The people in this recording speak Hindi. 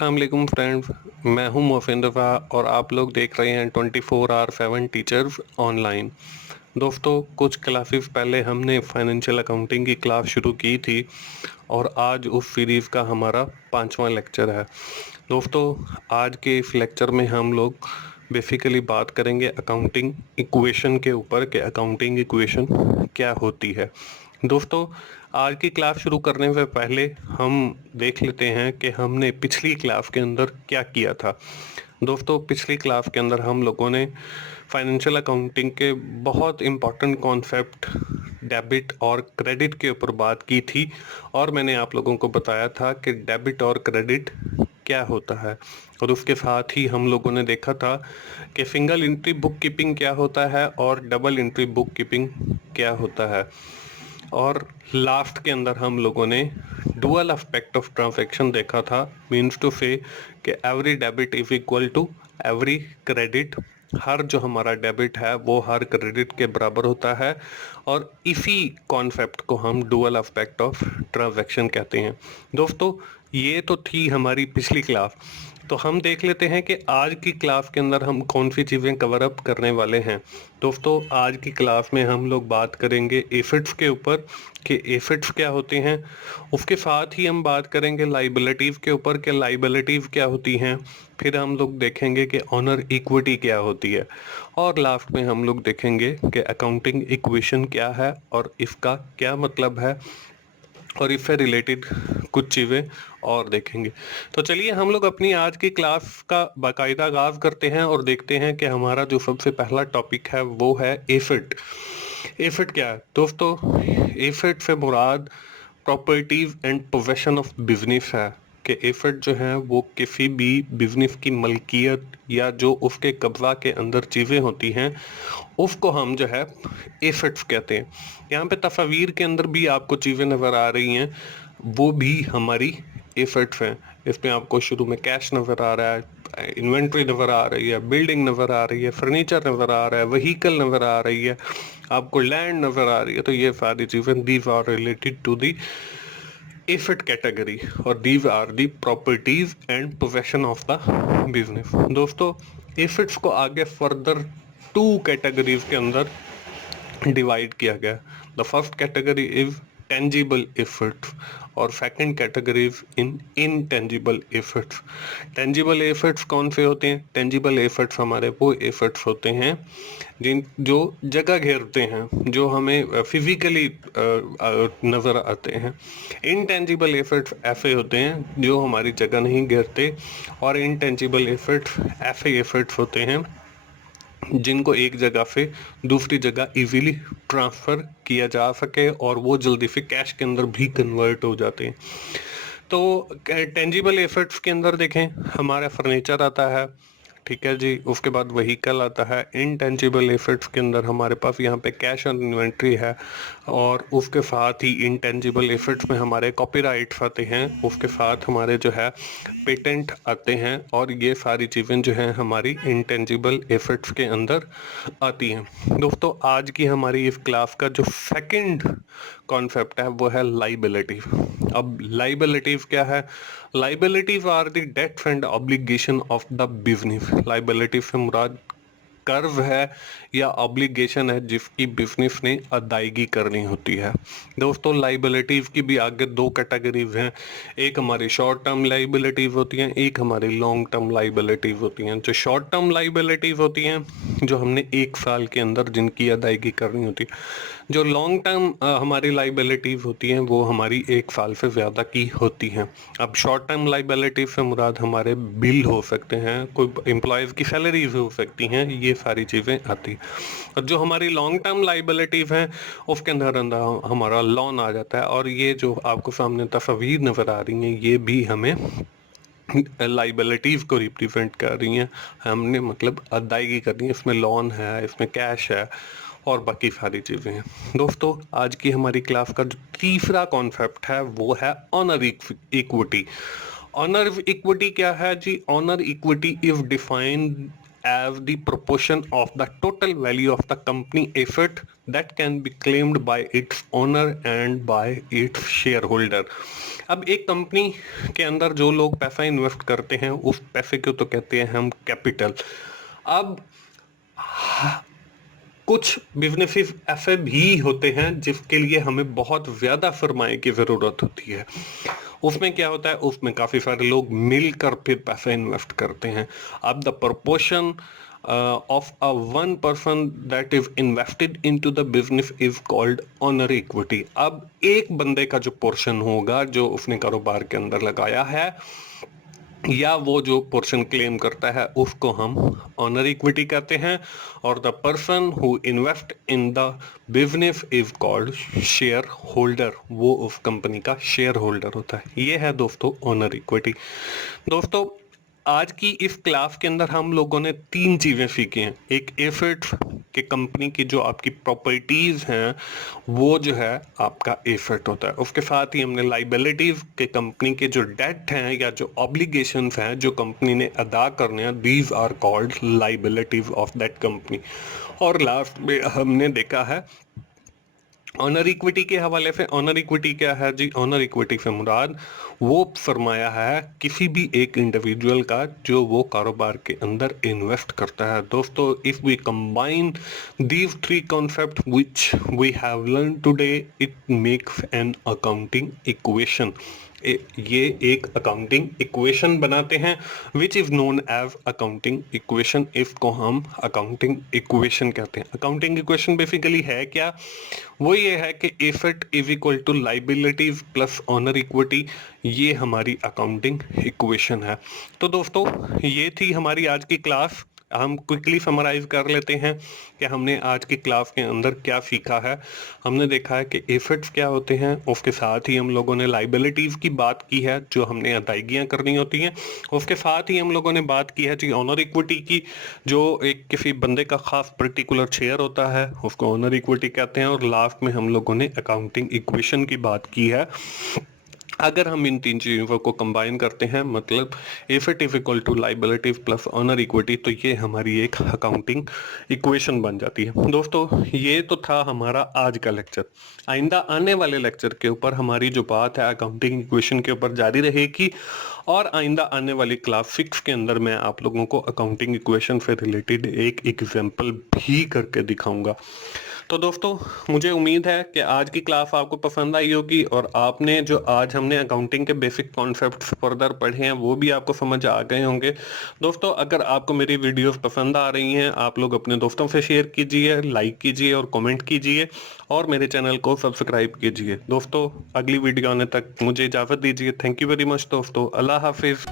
अस्सलाम वालेकुम फ्रेंड्स। मैं हूं मोहसिन रफ़ा और आप लोग देख रहे हैं 24/7 टीचर्स ऑनलाइन। दोस्तों, कुछ क्लासेस पहले हमने फाइनेंशियल अकाउंटिंग की क्लास शुरू की थी और आज उस सीरीज़ का हमारा 5वां लेक्चर है। दोस्तों, आज के इस लेक्चर में हम लोग बेसिकली बात करेंगे अकाउंटिंग इक्वेशन के ऊपर कि अकाउंटिंग इक्वेशन क्या होती है। दोस्तों, आज की क्लास शुरू करने से पहले हम देख लेते हैं कि हमने पिछली क्लास के अंदर क्या किया था। दोस्तों, पिछली क्लास के अंदर हम लोगों ने फाइनेंशियल अकाउंटिंग के बहुत इम्पॉर्टेंट कॉन्सेप्ट डेबिट और क्रेडिट के ऊपर बात की थी और मैंने आप लोगों को बताया था कि डेबिट और क्रेडिट क्या होता है। और उसके साथ ही हम लोगों ने देखा था कि सिंगल एंट्री बुक कीपिंग क्या होता है और डबल एंट्री बुक कीपिंग क्या होता है। और लास्ट के अंदर हम लोगों ने डुअल एस्पेक्ट ऑफ ट्रांजैक्शन देखा था, मीन्स टू से कि every debit is equal to every credit. हर जो हमारा डेबिट है वो हर क्रेडिट के बराबर होता है और इसी कॉन्सेप्ट को हम डुअल एस्पेक्ट ऑफ ट्रांजैक्शन कहते हैं। दोस्तों, ये तो थी हमारी पिछली क्लास। तो हम देख लेते हैं कि आज की क्लास के अंदर हम कौन सी चीज़ें कवर अप करने वाले हैं। दोस्तों, आज की क्लास में हम लोग बात करेंगे एसेट्स के ऊपर कि एसेट्स क्या होते हैं। उसके साथ ही हम बात करेंगे लाइबिलिटीज़ के ऊपर कि लाइबिलिटीज़ क्या होती हैं। फिर हम लोग देखेंगे कि ऑनर इक्विटी क्या होती है और लास्ट में हम लोग देखेंगे कि अकाउंटिंग इक्वेशन क्या है और इसका क्या मतलब है और इससे रिलेटेड कुछ चीज़ें और देखेंगे। तो चलिए हम लोग अपनी आज की क्लास का बाकायदा आगाज़ करते हैं और देखते हैं कि हमारा जो सबसे पहला टॉपिक है वो है एसेट। एसेट क्या है दोस्तों? एसेट से मुराद properties and possession of business है कि एसेट जो है वो किसी भी बिजनेस की मलकियत या जो उसके कब्जा के अंदर चीज़ें होती हैं उसको हम जो है एसेट्स कहते हैं। यहाँ पे तस्वीर के अंदर भी आपको चीज़ें नज़र आ रही हैं, वो भी हमारी एसेट्स हैं। इसमें आपको शुरू में कैश नज़र आ रहा है, इन्वेंट्री नज़र आ रही है, बिल्डिंग नज़र आ रही है, फर्नीचर नज़र आ रहा है, व्हीकल नज़र आ रही है, आपको लैंड नज़र आ रही है। तो ये सारी चीज़ें these are related to the asset category और these are the properties and possession of the business. दोस्तों, एसेट्स को आगे फर्दर 2 कैटेगरीज के अंदर डिवाइड किया गया। The first category is tangible assets और second category is in intangible assets. Tangible assets कौन से होते हैं? टेंजिबल एसेट्स हमारे वो एसेट्स होते हैं जो जगह घेरते हैं, जो हमें फिजिकली नज़र आते हैं। इनटेंजिबल एसेट्स ऐसे होते हैं जो हमारी जगह नहीं घेरते और इनटेंजिबल एसेट्स ऐसे एसेट्स होते हैं जिनको एक जगह से दूसरी जगह इजीली ट्रांसफ़र किया जा सके और वो जल्दी से कैश के अंदर भी कन्वर्ट हो जाते हैं। तो टेंजिबल एसेट्स के अंदर देखें, हमारा फर्नीचर आता है, ठीक है जी। उसके बाद व्हीकल आता है। इनटेंजिबल एसेट्स के अंदर हमारे पास यहाँ पे कैश और इन्वेंट्री है और उसके साथ ही इनटेंजिबल एसेट्स में हमारे कॉपीराइट्स आते हैं, उसके साथ हमारे जो है पेटेंट आते हैं और ये सारी चीज़ें जो हैं हमारी इनटेंजिबल एसेट्स के अंदर आती हैं। दोस्तों, आज की हमारी इस क्लास का जो सेकंड कॉन्सेप्ट है वो है लाइबिलिटी। अब लाइबिलिटीज क्या है? Liabilities are the debts and obligation of the business. Liability से मुराद कर्ज है या ऑब्लिगेशन है जिसकी बिजनेस ने अदायगी करनी होती है। दोस्तों, लाइबिलिटीज की भी आगे 2 कैटेगरीज हैं। एक हमारी शॉर्ट टर्म लाइबिलिटीज होती हैं, एक हमारी लॉन्ग टर्म लाइबिलिटीज होती हैं। जो शॉर्ट टर्म लाइबिलिटीज होती हैं जो हमने 1 साल के अंदर जिनकी अदायगी करनी होती है। जो लॉन्ग टर्म हमारी लाइबिलिटीज होती हैं वो हमारी 1 साल से ज़्यादा की होती हैं। अब शॉर्ट टर्म लाइबिलिटीज से मुराद हमारे बिल हो सकते हैं, कोई एम्प्लॉयज़ की सैलरीज हो सकती हैं, ये सारी चीज़ें आती हैं। और जो हमारी लॉन्ग टर्म लाइबिलिटीज हैं उसके अंदर हमारा लोन आ जाता है और ये जो आपको सामने तस्वीर नज़र आ रही हैं ये भी हमें लाइबिलिटीज़ को रिप्रेजेंट कर रही हैं। हमने मतलब अदायगी करनी है, इसमें लोन है, इसमें कैश है और बाकी सारी चीज़ें हैं। दोस्तों, आज की हमारी क्लास का जो तीसरा कॉन्सेप्ट है वो है ऑनर इक्विटी। ऑनर इक्विटी क्या है जी? Owner equity is defined as the proportion of the total value of the company asset that can be claimed by its owner and by its shareholder। अब एक कंपनी के अंदर जो लोग पैसा इन्वेस्ट करते हैं उस पैसे को तो कहते हैं हम कैपिटल। अब कुछ बिजनेसेस ऐसे भी होते हैं जिसके लिए हमें बहुत ज्यादा सरमाए की जरूरत होती है। उसमें क्या होता है, उसमें काफी सारे लोग मिलकर फिर पैसा इन्वेस्ट करते हैं। अब the proportion of a one person that is invested into the business is called honour equity. अब एक बंदे का जो पोर्शन होगा जो उसने कारोबार के अंदर लगाया है या वो जो पोर्शन क्लेम करता है उसको हम ऑनर इक्विटी कहते हैं, और the person who invest in the business is called share holder. वो उस कंपनी का शेयर होल्डर होता है। ये है दोस्तों ऑनर इक्विटी। दोस्तों आज की इस क्लास के अंदर हम लोगों ने 3 चीजें सीखी हैं। एक एसेट्स के कंपनी की जो आपकी प्रॉपर्टीज हैं वो जो है आपका एसेट होता है। उसके साथ ही हमने लाइबिलिटीज के कंपनी के जो डेट हैं या जो ऑब्लिगेशंस हैं जो कंपनी ने अदा करने हैं, these are called liabilities of that company. और लास्ट में हमने देखा है ऑनर इक्विटी के हवाले से। ऑनर इक्विटी क्या है जी? ऑनर इक्विटी से मुराद वो सरमाया है किसी भी एक इंडिविजुअल का जो वो कारोबार के अंदर इन्वेस्ट करता है। दोस्तों if we combine these 3 concept which we have learn today, it makes an accounting equation. ये एक अकाउंटिंग इक्वेशन बनाते हैं which is known as accounting equation. इसको हम अकाउंटिंग इक्वेशन कहते हैं। अकाउंटिंग इक्वेशन बेसिकली है क्या? वो ये है कि asset is equal to liabilities plus owner equity. ये हमारी अकाउंटिंग इक्वेशन है। तो दोस्तों ये थी हमारी आज की क्लास। हम क्विकली समराइज कर लेते हैं कि हमने आज की क्लास के अंदर क्या सीखा है। हमने देखा है कि एसेट्स क्या होते हैं, उसके साथ ही हम लोगों ने लाइबिलिटीज की बात की है जो हमने अदायगियां करनी होती हैं। उसके साथ ही हम लोगों ने बात की है जी ऑनर इक्विटी की, जो एक किसी बंदे का खास पर्टिकुलर शेयर होता है उसको ऑनर इक्विटी कहते हैं। और लास्ट में हम लोगों ने अकाउंटिंग इक्वेशन की बात की है। अगर हम इन 3 चीज़ों को कंबाइन करते हैं मतलब asset is equal to liabilities plus owner equity, तो ये हमारी एक अकाउंटिंग इक्वेशन बन जाती है। दोस्तों ये तो था हमारा आज का लेक्चर। आइंदा आने वाले लेक्चर के ऊपर हमारी जो बात है अकाउंटिंग इक्वेशन के ऊपर जारी रहेगी, और आइंदा आने वाली क्लास 6 के अंदर मैं आप लोगों को अकाउंटिंग इक्वेशन से रिलेटेड एक एग्जाम्पल भी करके दिखाऊंगा। तो दोस्तों मुझे उम्मीद है कि आज की क्लास आपको पसंद आई होगी, और आपने जो आज हमने अकाउंटिंग के बेसिक कॉन्सेप्ट्स फर्दर पढ़े हैं वो भी आपको समझ आ गए होंगे। दोस्तों अगर आपको मेरी वीडियोस पसंद आ रही हैं आप लोग अपने दोस्तों से शेयर कीजिए, लाइक कीजिए और कमेंट कीजिए, और मेरे चैनल को सब्सक्राइब कीजिए। दोस्तों अगली वीडियो आने तक मुझे इजाज़त दीजिए। थैंक यू वेरी मच दोस्तों। अल्लाह हाफिज़।